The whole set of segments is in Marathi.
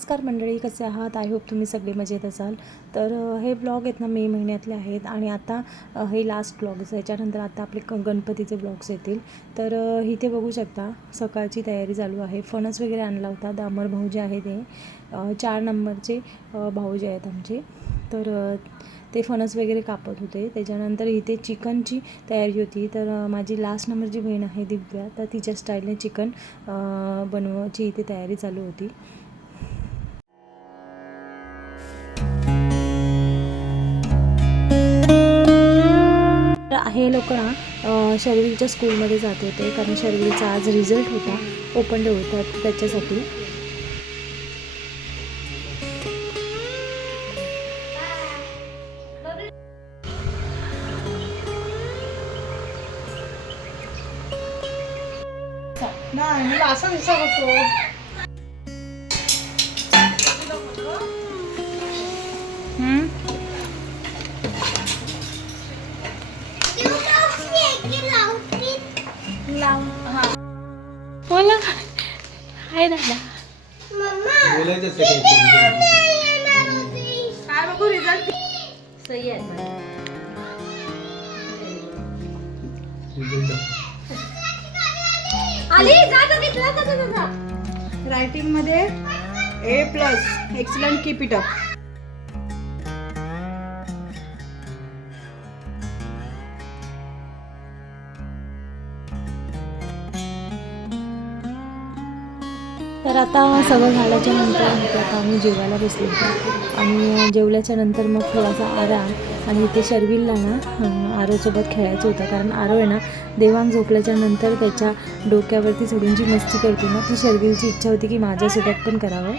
नमस्कार मंडळी कसे आहात? आय होप तुम्ही सगळे मजेत असाल. तर हे ब्लॉग आहेत ना मे महिन्यातले आहेत आणि आता हे लास्ट ब्लॉग्स याच्यानंतर आता आपले क गणपतीचे ब्लॉग्स येतील. तर इथे बघू शकता सकाळची तयारी चालू आहे. फणस वगैरे आणला होता. दामर भाऊ जे आहे ते चार नंबरचे भाऊजी भाऊ जे आहेत आमचे. तर ते फणस वगैरे कापत होते. त्याच्यानंतर इथे चिकनची तयारी होती. तर माझी लास्ट नंबरची बहीण आहे दिव्या. तर तिच्या स्टाईलने चिकन बनवायची इथे तयारी चालू होती. हे लोक ना अ, शर्विलच्या स्कूलमध्ये जात होते. कारण शर्विलचा आज रिझल्ट होता. ओपन डे होता त्याच्यासाठी. नाही मला असा होतो हाय दादा काय बघू result रायटिंगमध्ये A plus excellent keep it up आता सगळं झाल्याच्यानंतर आता आम्ही जेवायला बसलो होतो. आणि जेवल्याच्या नंतर मग थोडासा आराम आणि इथे शर्विलला ना आरोसोबत खेळायचं होतं. कारण आरो आहे ना देवांग झोपल्याच्या नंतर त्याच्या डोक्यावरती सोडून जी मस्ती करते ना ती शर्विलची इच्छा होती की माझ्यासोबत पण करावं.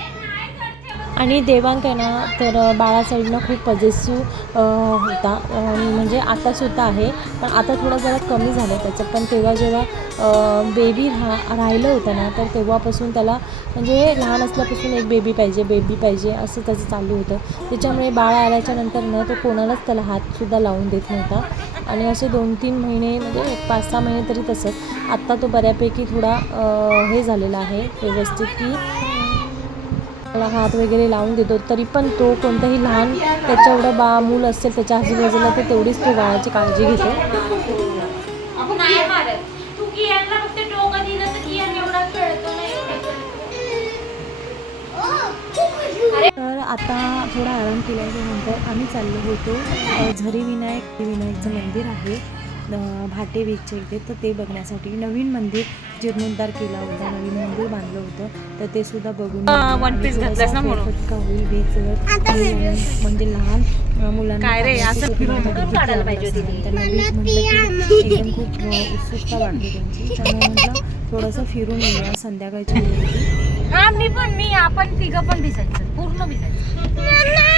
आणि देवांक आहे ना तर बाळा साईडनं खूप पजेसिव होता. आणि म्हणजे आतासुद्धा आहे. पण आता थोडं जरा कमी झालं त्याचं. पण तेव्हा जेव्हा बेबी राहा राहिलं होतं ना तर तेव्हापासून त्याला म्हणजे लहान असल्यापासून एक बेबी पाहिजे बेबी पाहिजे असं त्याचं चालू होतं. त्याच्यामुळे बाळ आल्याच्यानंतर ना तो कोणालाच त्याला हातसुद्धा लावून देत नव्हता. आणि असे दोन तीन महिने म्हणजे एक पाच सहा महिने तरी तसंच. आत्ता तो बऱ्यापैकी थोडा हे झालेला आहे व्यवस्थित की त्याला हात वगैरे लावून देतो. तरी पण तो कोणताही लहान त्याच्या एवढं बा मूल असेल त्याच्या आजूबाजूला तर तेवढीच तो बाळाची काळजी घेतो. तर आता थोडा आराम केल्याच्यानंतर आम्ही चाललो होतो. झरी विनायक विनायकचं मंदिर आहे. भाटे बीचच्या इथे तर ते बघण्यासाठी नवीन मंदिर जीर्णोद्धार केला होता नवीन मंदिर बांधलं होतं. तर ते सुद्धा बघून. फेरफटका होईल बीचवर म्हणजे लहान मुलांना एकदम खूप अ, उत्सुकता वाटते त्यांची. त्यामुळे म्हटलं थोडंसं फिरून येऊया संध्याकाळची वेळ. होती हा मी पण मी आपण तिघं पण भिजायचं. पूर्ण भिजायचं.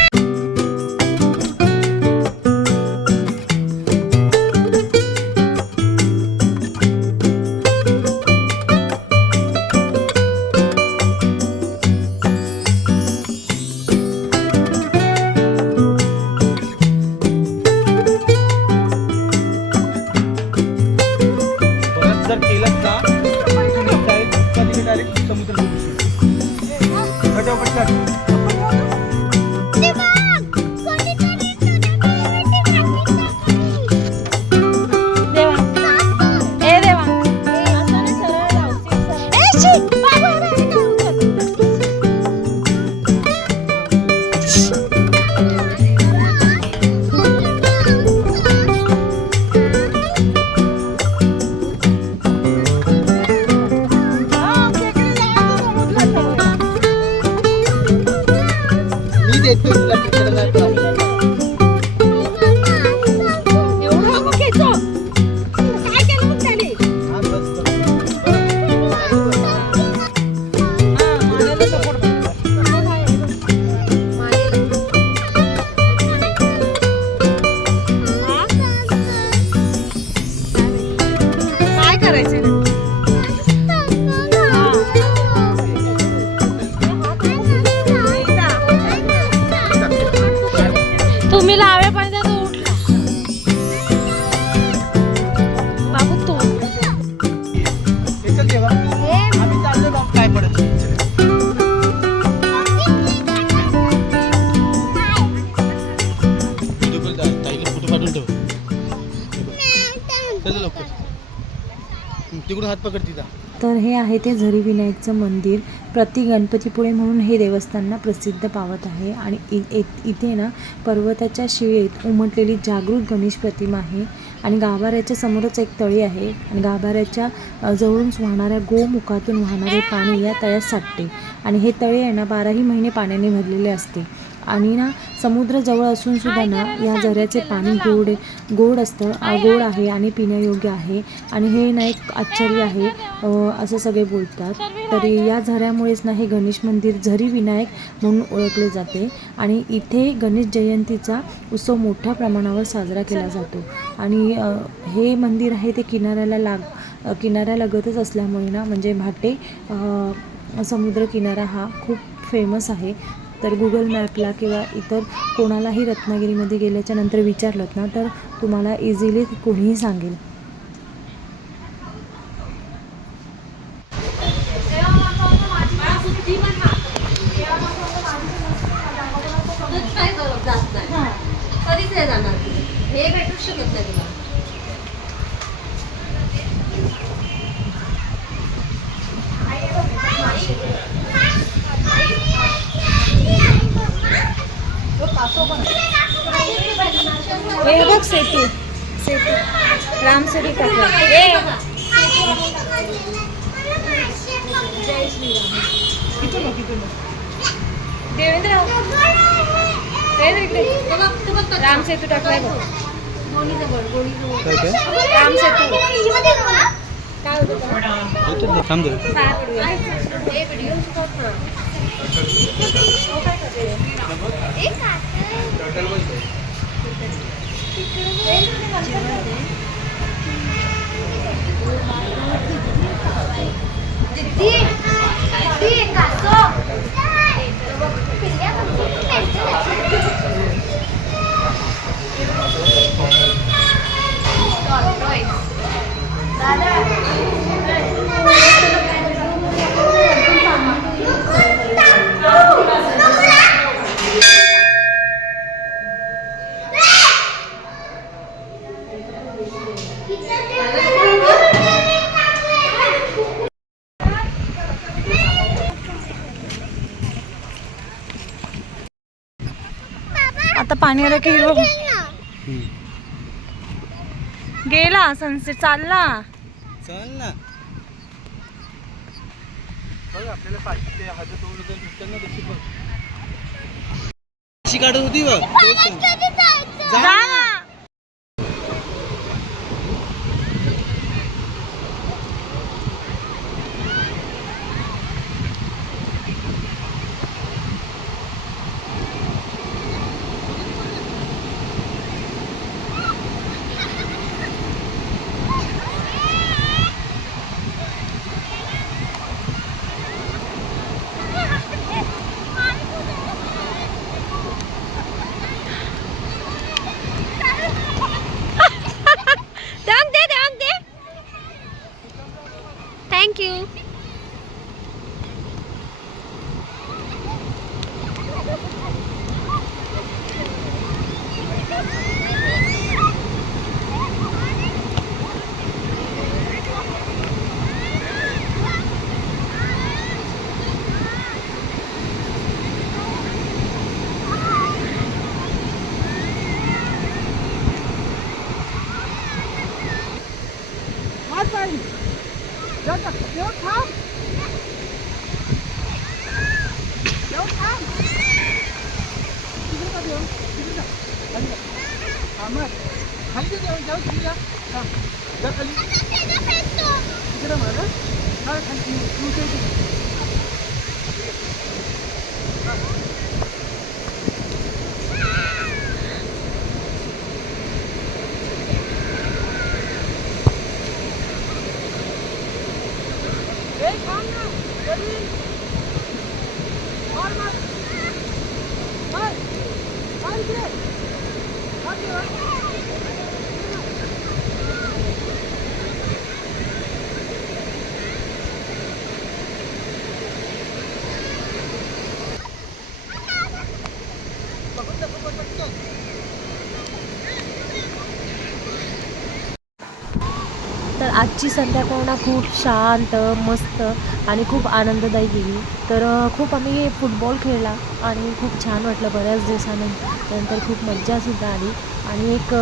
हात पकड तिचा तर हे आहे ते झरी विनायकचं मंदिर. प्रति गणपतीपुळे म्हणून हे देवस्थान प्रसिद्ध पावत आहे. आणि इ इ- इथे ना पर्वताच्या शिळेत उमटलेली जागृत गणेश प्रतिमा आहे. आणि गाभाऱ्याच्या समोरच एक तळी आहे. आणि गाभाऱ्याच्या जवळूनच जवळून वाहणाऱ्या गोमुखातून वाहणारे पाणी या तळ्यात साठते. आणि हे तळे आहे ना बाराही महिने पाण्याने भरलेले असते. आणि ना समुद्र जवळ असून सुद्धा ना या झऱ्याचे पाणी गोड गोड असतं गोड आहे आणि पिण्यायोग्य आहे. आणि हे ना एक आश्चर्य आहे असं सगळे बोलतात. तर या झऱ्यामुळेच ना हे गणेश मंदिर झरी विनायक म्हणून ओळखले जाते. आणि इथे गणेश जयंतीचा उत्सव मोठ्या प्रमाणावर साजरा केला जातो. आणि हे मंदिर आहे ते किनाऱ्याला लाग किनाऱ्यालगतच असल्यामुळे ना म्हणजे भाटे समुद्र किनारा हा खूप फेमस आहे. तर गुगल मॅपला किंवा इतर कोणालाही रत्नागिरीमध्ये गेल्याच्यानंतर विचारलं ना तर तुम्हाला इझिली कोणीही सांगेल. कधीच नाही जाणार तू. हे भेटूच शकत नाही तुला हे बघ सेतू. सेतू. राम सेतू टाकला. देवेंद्र हे राम सेतू टाकलाय बघ. काय काय? राम सेतू. थांब जरा. हे व्हिडिओ स्टॉप सनसेट चालला. चल ना. बघ आपल्याला पाचशे ते हजार दोन हजार भेटतात ना तशी बघ कशी काढत होती बघ. जा ना. ध्यान दे ध्यान दे थँक्यू हात पाय. जा, जा. येऊ थांब. येऊ थांब. तिकडे जा, येऊ. तिकडे जा. खाली जा. थांब ना. खाली जा, जाऊ, जाऊ, खाली जा. थांब. जा खाली. तिकडे मागं. हा, खाली. तू- तू इथे इथे. ए, थांब ना. खाली. वर मार. वर. वर इकडे. वर ये, वर. पकड, पकड, पकड, पकड. तर आजची आजची संध्याकाळ ना खूप शांत मस्त. आणि खूप आनंददायी गेली. तर खूप आम्ही फुटबॉल खेळला आणि खूप छान वाटलं बऱ्याच दिवसानंतर नंतर खूप मज्जासुद्धा आली. आणि एक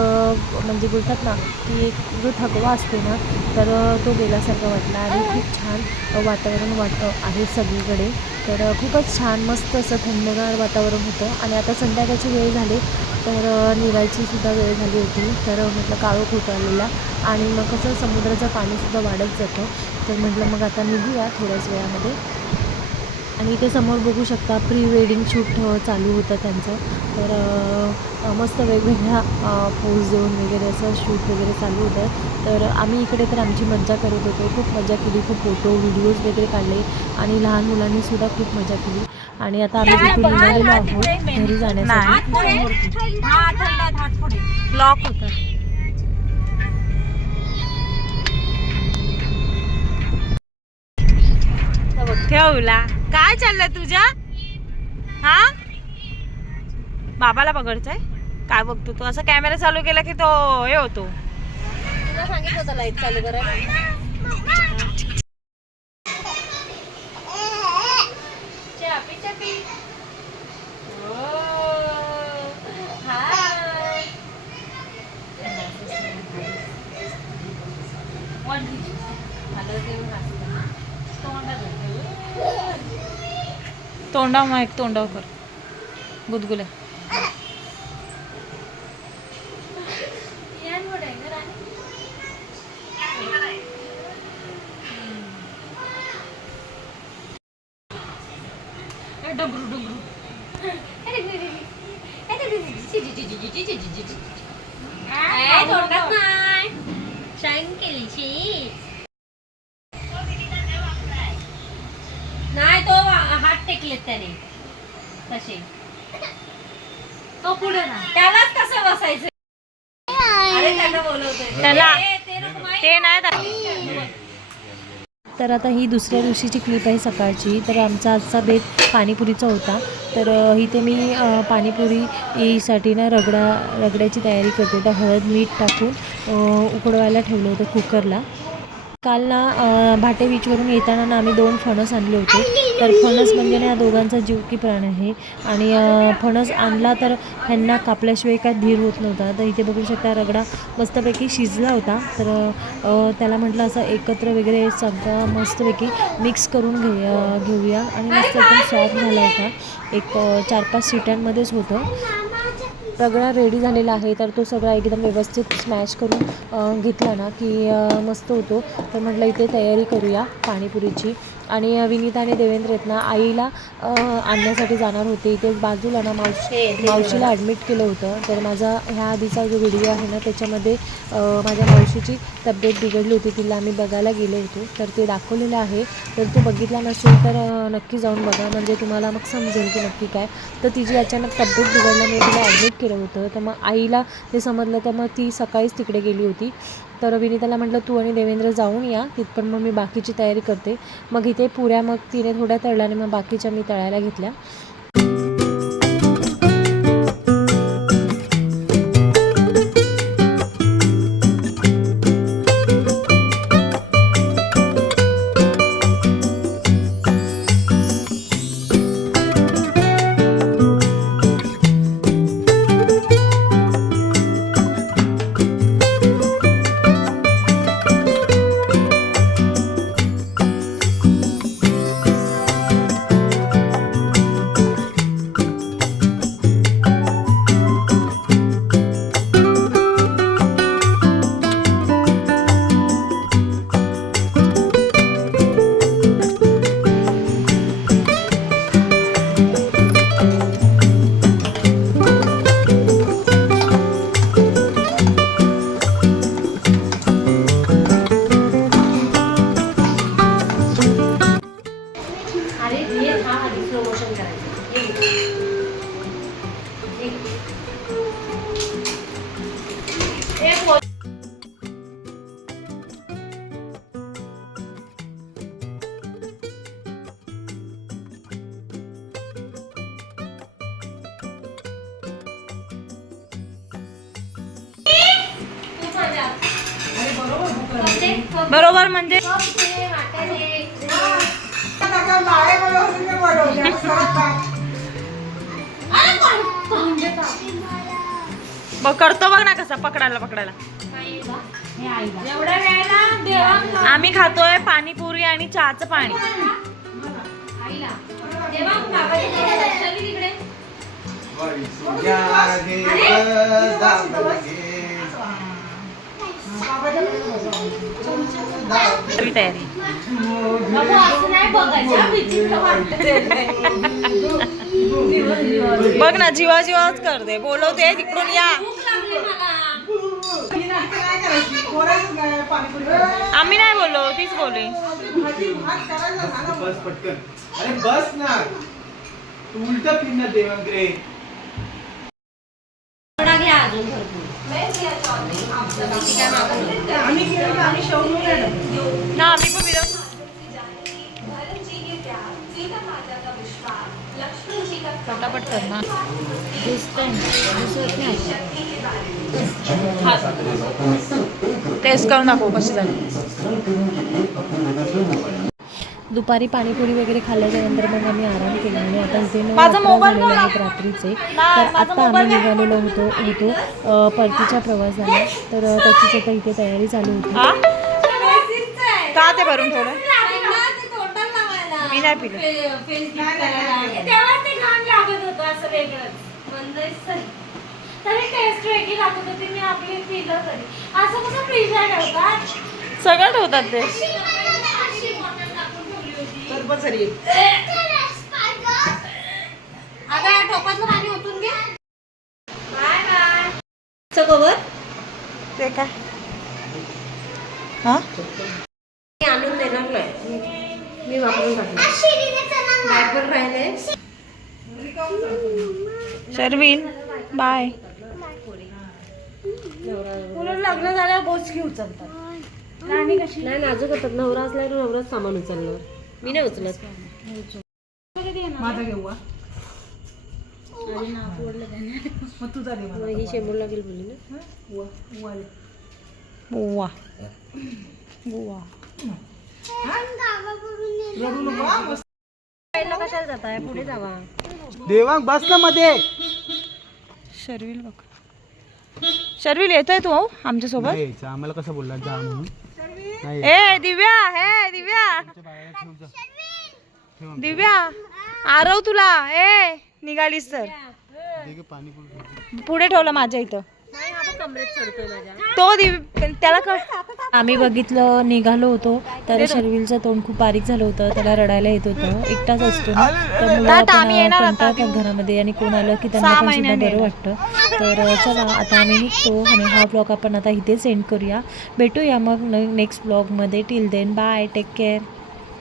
म्हणजे बोलतात ना की एक जो थकवा असते ना तर तो गेल्यासारखं वाटला आणि खूप छान वातावरण वाट आहे सगळीकडे. तर खूपच छान मस्त असं थंडगार वातावरण होतं. आणि आता संध्याकाळची वेळ झाली तर निघायचीसुद्धा निघायची सुद्धा वेळ झाली होती. तर म्हटलं काळोख होत आलेला आणि मग कसं समुद्राचं पाणीसुद्धा वाढत जातं. तर म्हटलं मग आता निघूया थोड्याच वेळामध्ये. आणि इथे समोर बघू शकता प्री वेडिंग शूट चालू होतं त्यांचं. तर मस्त वेगवेगळ्या पोज देऊन वगैरे असं शूट वगैरे चालू होतं. तर आम्ही इकडे तर आमची मज्जा करत होतो. खूप मजा केली खूप फोटो व्हिडिओज वगैरे काढले आणि लहान मुलांनी सुद्धा खूप मजा केली. आणि आता आम्ही तिथून निघालेलो आहोत घरी जाण्यासाठी. लॉक होतं. ठेवला. काय चाललंय तुझ्या? हा? बाबाला पकडचंय काय बघतो तू? असं कॅमेरा चालू केला की तो हे होतो. सांगितलं होतं लाइट चालू करायला. तोंडाव माईक तोंडाव कर. गुदगुल्या. काय तोंडात नाही शाईन केली शी नाही तो त्याने. तसे. तो पुढे ना त्यालाच कसं बसायचं? अरे त्यांना बोलवतोय. त्याला- ए, ते नको माहीत. ते नाही. तर आता ही दुसऱ्या दिवशीची क्लिप आहे सकाळची. तर आमचा आजचा बेत पाणीपुरीचा होता. तर अ, इथे मी अ, पाणीपुरी साठी ना रगडा रगड्याची तयारी करते. तर हळद मीठ टाकून अ, उकडवायला ठेवलं होतं कुकरला काल ना अ, भाटे बीचवरून येताना ना आम्ही दोन फणस आणले होते. तर फणस म्हणजे ना या दोघांचा जीव की प्राण आहे. आणि फणस आणला तर ह्यांना कापल्याशिवाय काय धीर होत नव्हता. तर इथे बघू शकता रगडा मस्तपैकी शिजला होता. तर त्याला म्हटलं असं एकत्र वगैरे सगळं मस्तपैकी मिक्स करून घे घेऊया. आणि मस्त एकदम सॉफ्ट झाला होता. एक चार पाच सीटांमध्येच होतं. रगडा रेडी झालेला आहे. तर तो सगळा एकदम व्यवस्थित स्मॅश करून घेतला ना की मस्त होतो. तर म्हटलं इथे तयारी करूया पाणीपुरीची. आणि विनीता आणि देवेंद्र आहेत ना आईला आणण्यासाठी जाणार होते. इथे बाजूला ना मावशी मावशीला ॲडमिट केलं होतं. तर माझा ह्या आधीचा जो व्हिडिओ आहे ना त्याच्यामध्ये माझ्या मावशीची तब्येत बिघडली होती. तिला आम्ही बघायला गेलो होतो. तर ते दाखवलेलं आहे. तर तो बघितला नसेल तर नक्की जाऊन बघा. म्हणजे तुम्हाला मग समजेल की नक्की काय. तर तिची अचानक तब्येत बिघडल्यामुळे तिला ॲडमिट केलं होतं. तर मग आईला ते समजलं तर मग ती सकाळीच तिकडे गेली होती. तर विनीताला म्हटलं तू आणि देवेंद्र जाऊन या तिथपण मग मी बाकीची तयारी करते. मग इथे पुऱ्या मग तिने थोड्या तळल्याने मग बाकीच्या मी तळायला घेतल्या. बरोबर म्हणजे? बघ करतो बघ ना कसा पकडायला पकडायला. आम्ही खातोय पाणीपुरी आणि चहाचं पाणी. तयारी. हा, बघ ना जीवा जीवाच करते बोलवते तिकडून या. ही आम्ही नाही बोललो तीच बोलली. बस पटकन. अरे बस ना. तू उलट फिरणार देवांकडे थोडा घ्या अजून भरपूर. ना आम्ही पण विरोध पटापट कर ना. टेस्ट करून दाखव कशी झाली. दुपारी पाणीपुरी वगैरे खाल्ल्याच्या नंतर मग आम्ही आराम केला. आणि आता इथे नऊ झालेले. आहेत रात्रीचे तर आता आम्ही निघालेलो होतो होतो परतीच्या प्रवासाला. तर अ, त्याचीच आता इथे तयारी चालू होती. का ते भरून ठेवलं? मी नाही पिलं. तेव्हा ते घाण लागत होतं असं वेगळंच. तरी टेस्ट वेगळी लागत होती मी आपली पिलं तरी. असं कसं फ्रीजर ठेवतात सगळं ठेवतात ते. अगं या टोपातलं पाणी ओतून घे बाय कवर ते काय हा? मी आणून देणार नाही मी वापरून टाकलं डायपर राहिले शर्विन बाय लग्न झाल्यावर बोचकी उचलतात राणी कशी नाही नाजूक होतात नवरा असला की नवराच सामान उचलणार. मी नाही उचलत. माझा घेऊ हा. मग तुझा दे मला ही शेंबूड लागेल बोलली ना. व- वर. बुवा. बुवा. रडू नको हा, मस्त. कशाला जात आहे पुढे जावा. देवांग बस ना मध्ये. शर्विल बघ. शर्विल येतोय तू भाऊ आमच्यासोबत? नाही यायचं आम्हाला कसं बोलला जा म्हणून. ए दिव्या हे दिव्या. दिव्या आरव तुला. ए निघालीस तर. पुढे ठेवलं माझ्या इथं. तो त्याला कळ आम्ही बघितलं निघालो होतो. तर शर्विलचं तोंड खूप बारीक झालं होतं. त्याला रडायला येत होतं. एकटाच असतो ना. कंटाळतात घरामध्ये. आणि कोण आलं की त्यांना पण सुद्धा बरं वाटतं. तर चला आता आम्ही निघतो आणि हा ब्लॉग आपण आता इथे सेंड करूया. भेटूया मग नेक्स्ट ब्लॉगमध्ये till then bye take care